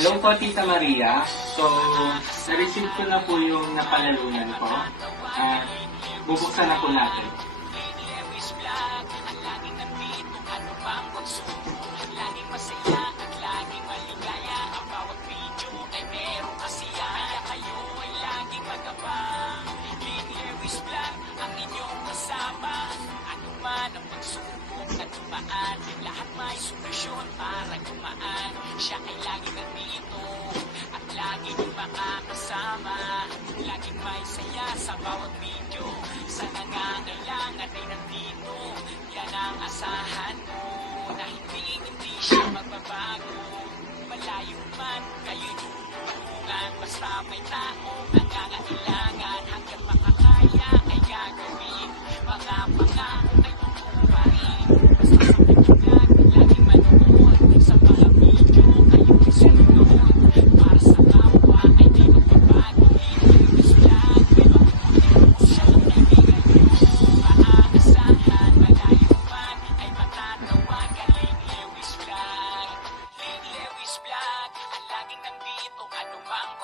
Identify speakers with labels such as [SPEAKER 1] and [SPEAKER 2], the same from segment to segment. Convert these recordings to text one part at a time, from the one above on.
[SPEAKER 1] Hello po, Tita Maria. So, na-receive ko na po yung napalalunan ko. At bubuksan na po natin.
[SPEAKER 2] may saya
[SPEAKER 1] sa bawat video. Sa nangangailangan ay nandito.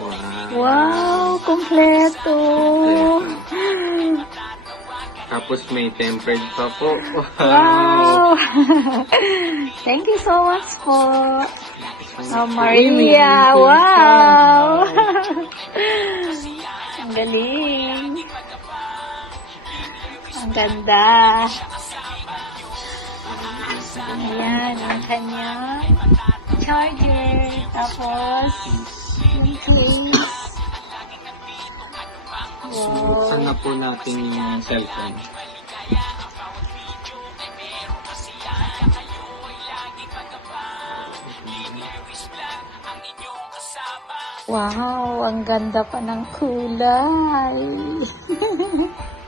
[SPEAKER 1] Wow.
[SPEAKER 2] Wow, kompleto.
[SPEAKER 1] Tapos may tempered pa po.
[SPEAKER 2] Wow. Thank you so much po. Oh, Maria. Wow. Ang galing. Ang ganda. Ayan, ang kanya charger. Tapos,
[SPEAKER 1] Buksan na po natin yung cellphone.
[SPEAKER 2] Wow, ang ganda pa ng kulay.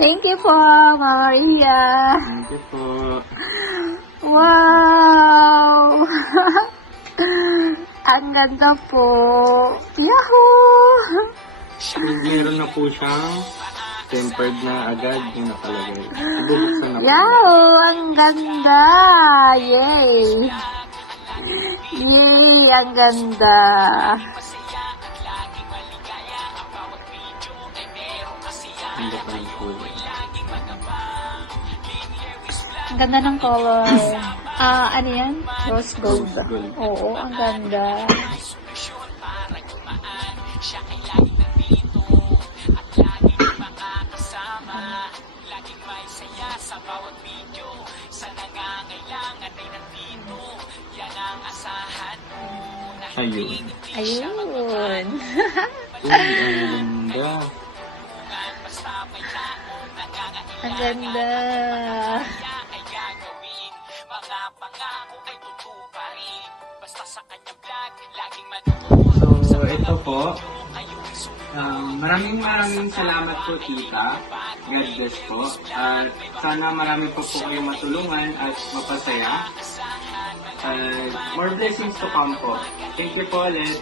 [SPEAKER 2] Thank you po, Maria.
[SPEAKER 1] Thank you po.
[SPEAKER 2] Wow! ang ganda po. Yahoo!
[SPEAKER 1] Meron na po siyang tempered na agad yung nakalagay. Bubuksan na po.
[SPEAKER 2] Yahoo! Ang ganda! Yay! Yay! Ang ganda!
[SPEAKER 1] Ang ganda ng kulay.
[SPEAKER 2] Ang ganda ng color. Ah, ano yan? Rose gold.
[SPEAKER 1] Rose gold.
[SPEAKER 2] Oo, ang ganda.
[SPEAKER 1] Ayun.
[SPEAKER 2] Ayun.
[SPEAKER 1] Ang ganda.
[SPEAKER 2] ang ganda.
[SPEAKER 1] So, ito po. Um, maraming maraming salamat po, tita. God bless po. At sana marami po po kayong matulungan at mapasaya. More blessings to come po. Thank you po ulit.